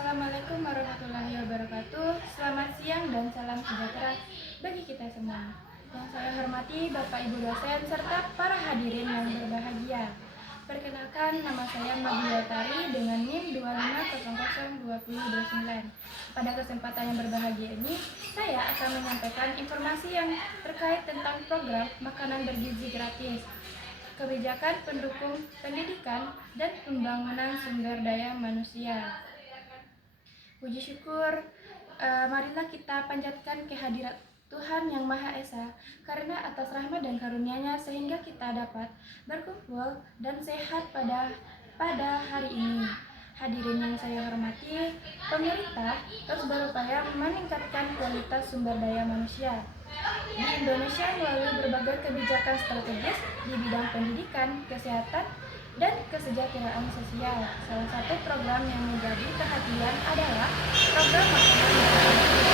Assalamualaikum warahmatullahi wabarakatuh. Selamat siang dan salam sejahtera bagi kita semua. Yang saya hormati Bapak Ibu dosen serta para hadirin yang berbahagia. Perkenalkan, nama saya Nabila Tari dengan NIM 25002029. Pada kesempatan yang berbahagia ini, saya akan menyampaikan informasi yang terkait tentang program makanan bergizi gratis, kebijakan pendukung pendidikan, dan pembangunan sumber daya manusia. Puji syukur, marilah kita panjatkan kehadirat Tuhan Yang Maha Esa, karena atas rahmat dan karunia-Nya sehingga kita dapat berkumpul dan sehat pada hari ini. Hadirin yang saya hormati, pemerintah terus berupaya meningkatkan kualitas sumber daya manusia di Indonesia melalui berbagai kebijakan strategis di bidang pendidikan, kesehatan, dan kesejahteraan sosial. Salah satu program yang menjadi perhatian adalah program makanan bergizi,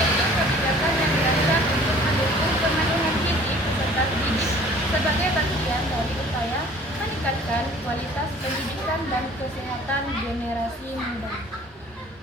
yaitu kebijakan yang dirancang untuk mendukung pemenuhan gizi peserta didik sebagai bagian dari upaya meningkatkan kualitas pendidikan dan kesehatan generasi muda.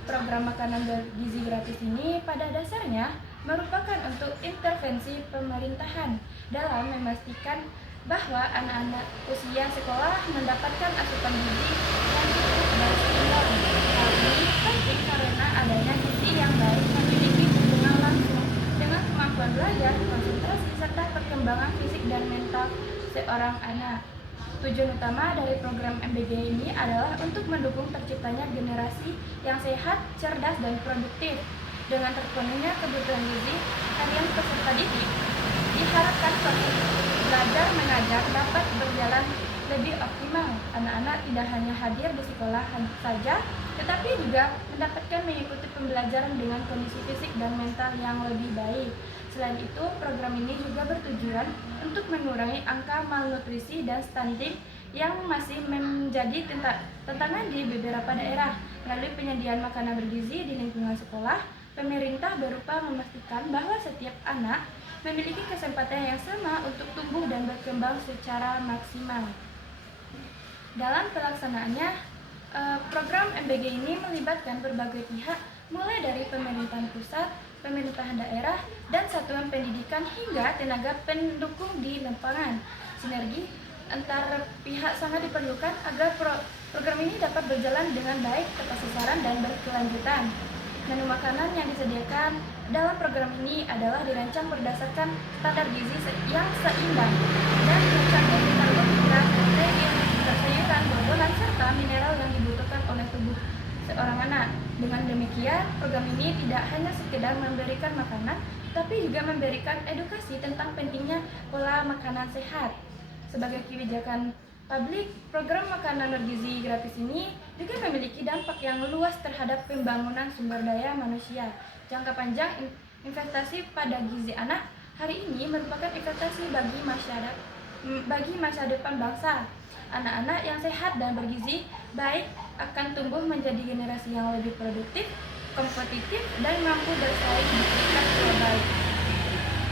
Program makanan bergizi gratis ini pada dasarnya merupakan untuk intervensi pemerintahan dalam memastikan bahwa anak-anak usia sekolah mendapatkan asupan gizi yang cukup dan seimbang. Hal ini penting karena adanya gizi yang baik memiliki hubungan langsung dengan kemampuan belajar, konsentrasi, serta perkembangan fisik dan mental seorang anak. Tujuan utama dari program MBG ini adalah untuk mendukung terciptanya generasi yang sehat, cerdas, dan produktif. Dengan terpenuhinya kebutuhan gizi harian peserta didik, diharapkan proses belajar mengajar dapat berjalan lebih optimal. Anak-anak tidak hanya hadir di sekolah saja, tetapi juga mendapatkan mengikuti pembelajaran dengan kondisi fisik dan mental yang lebih baik. Selain itu, program ini juga bertujuan untuk mengurangi angka malnutrisi dan stunting yang masih menjadi tantangan di beberapa daerah. Melalui penyediaan makanan bergizi di lingkungan sekolah, pemerintah berupaya memastikan bahwa setiap anak memiliki kesempatan yang sama untuk tumbuh dan berkembang secara maksimal. Dalam pelaksanaannya, program MBG ini melibatkan berbagai pihak, mulai dari pemerintahan pusat, pemerintahan daerah, dan satuan pendidikan hingga tenaga pendukung di lapangan. Sinergi antar pihak sangat diperlukan agar program ini dapat berjalan dengan baik, tepat sasaran, dan berkelanjutan. Menu makanan yang disediakan dalam program ini adalah dirancang berdasarkan standar gizi yang seimbang dan dirancang dari karbohidrat, protein, sayuran, buah-buahan, serta mineral yang dibutuhkan oleh tubuh seorang anak. Dengan demikian, program ini tidak hanya sekedar memberikan makanan, tapi juga memberikan edukasi tentang pentingnya pola makanan sehat. Sebagai kebijakan publik, program makanan bergizi gratis ini juga memiliki dampak yang luas terhadap pembangunan sumber daya manusia. Jangka panjang, investasi pada gizi anak hari ini merupakan investasi bagi masa depan bangsa. Anak-anak yang sehat dan bergizi baik akan tumbuh menjadi generasi yang lebih produktif, kompetitif, dan mampu bersaing di tingkat global.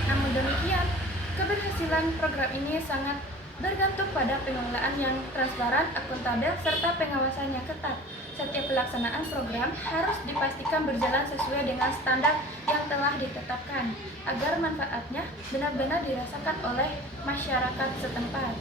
Namun demikian, keberhasilan program ini sangat bergantung pada pengelolaan yang transparan, akuntabel, serta pengawasan yang ketat. Setiap pelaksanaan program harus dipastikan berjalan sesuai dengan standar yang telah ditetapkan, agar manfaatnya benar-benar dirasakan oleh masyarakat setempat.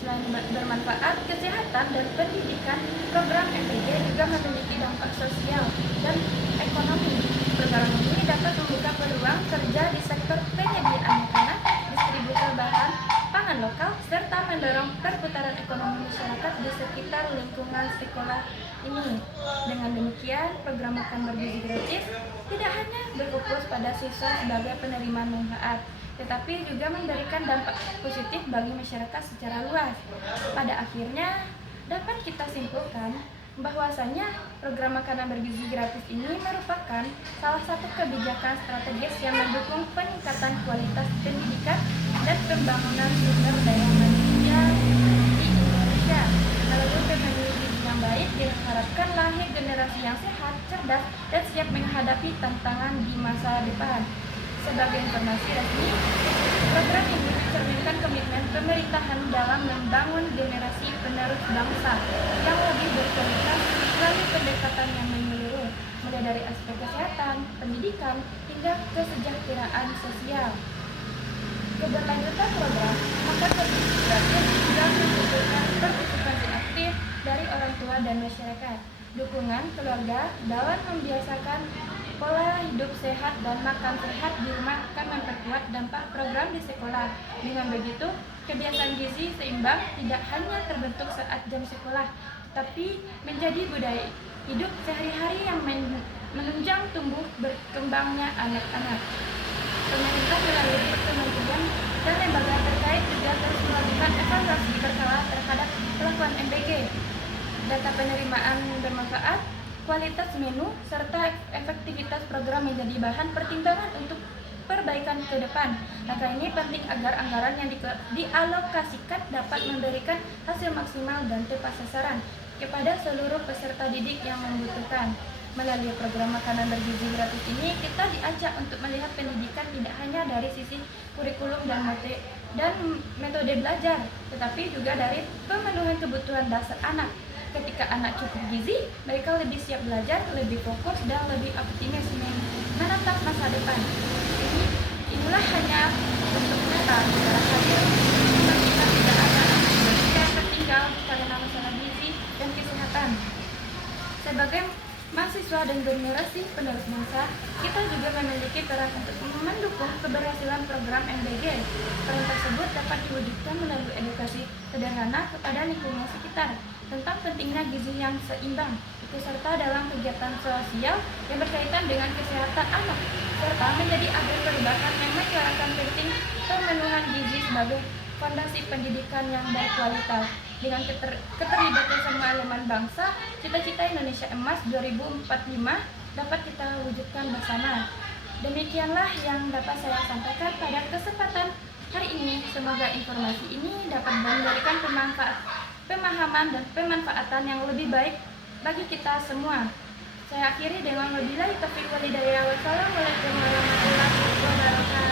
Selain bermanfaat kesehatan dan pendidikan, program MBG juga memiliki dampak sosial dan ekonomi. Program ini dapat membuka peluang kerja di sektor penyediaan makanan, distribusi bahan pangan lokal, serta mendorong perputaran ekonomi masyarakat di sekitar lingkungan sekolah ini. Dengan demikian, program makan bergizi gratis tidak hanya berfokus pada siswa sebagai penerima manfaat, tetapi juga memberikan dampak positif bagi masyarakat secara luas. Pada akhirnya, dapat kita simpulkan bahwasanya program makanan bergizi gratis ini merupakan salah satu kebijakan strategis yang mendukung peningkatan kualitas pendidikan dan pembangunan sumber daya manusia di Indonesia. Melalui pemenuhan gizi yang baik, diharapkan lahir generasi yang sehat, cerdas, dan siap menghadapi tantangan di masa depan. Sebagai informasi resmi, program ini mencerminkan komitmen pemerintahan dalam membangun generasi penerus bangsa yang lebih berkualitas melalui pendekatan yang menyeluruh, mulai dari aspek kesehatan, pendidikan, hingga kesejahteraan sosial. Keberlanjutan program akan bergizi gratis dan membutuhkan partisipasi aktif dari orang tua dan masyarakat. Dukungan keluarga dalam membiasakan pola hidup sehat dan makan sehat di rumah akan memperkuat dampak program di sekolah. Dengan begitu, kebiasaan gizi seimbang tidak hanya terbentuk saat jam sekolah, tapi menjadi budaya hidup sehari-hari yang menunjang tumbuh berkembangnya anak-anak. Pemerintah melalui kementerian dan lembaga terkait juga terus melakukan evaluasi berkala terhadap pelakuan MBG, data penerimaan bermanfaat, kualitas menu, serta efektivitas program menjadi bahan pertimbangan untuk perbaikan ke depan. Langkah ini penting agar anggaran yang dialokasikan dapat memberikan hasil maksimal dan tepat sasaran kepada seluruh peserta didik yang membutuhkan. Melalui program makanan bergizi gratis ini, kita diajak untuk melihat pendidikan tidak hanya dari sisi kurikulum dan metode belajar, tetapi juga dari pemenuhan kebutuhan dasar anak. Ketika anak cukup gizi, mereka lebih siap belajar, lebih fokus, dan lebih optimis menatap masa depan. Inilah hanya untuk meta secara hadir, kita tidak ada yang tertinggal karena masalah gizi dan kesehatan. Sebagai mahasiswa dan generasi penerus bangsa, kita juga memiliki peran untuk mendukung keberhasilan program MBG. Peran tersebut dapat diwujudkan melalui edukasi sederhana kepada lingkungan sekitar tentang pentingnya gizi yang seimbang, ikut serta dalam kegiatan sosial yang berkaitan dengan kesehatan anak, serta menjadi agen perubahan yang menyuarakan penting pemenuhan gizi sebagai fondasi pendidikan yang berkualitas. Dengan keterlibatan semua elemen bangsa, cita-cita Indonesia Emas 2045 dapat kita wujudkan bersama. Demikianlah yang dapat saya sampaikan pada kesempatan hari ini. Semoga informasi ini dapat memberikan pemahaman dan pemanfaatan yang lebih baik bagi kita semua. Saya akhiri dengan wabillahi taufiq wal hidayah. Wassalamualaikum warahmatullahi wabarakatuh.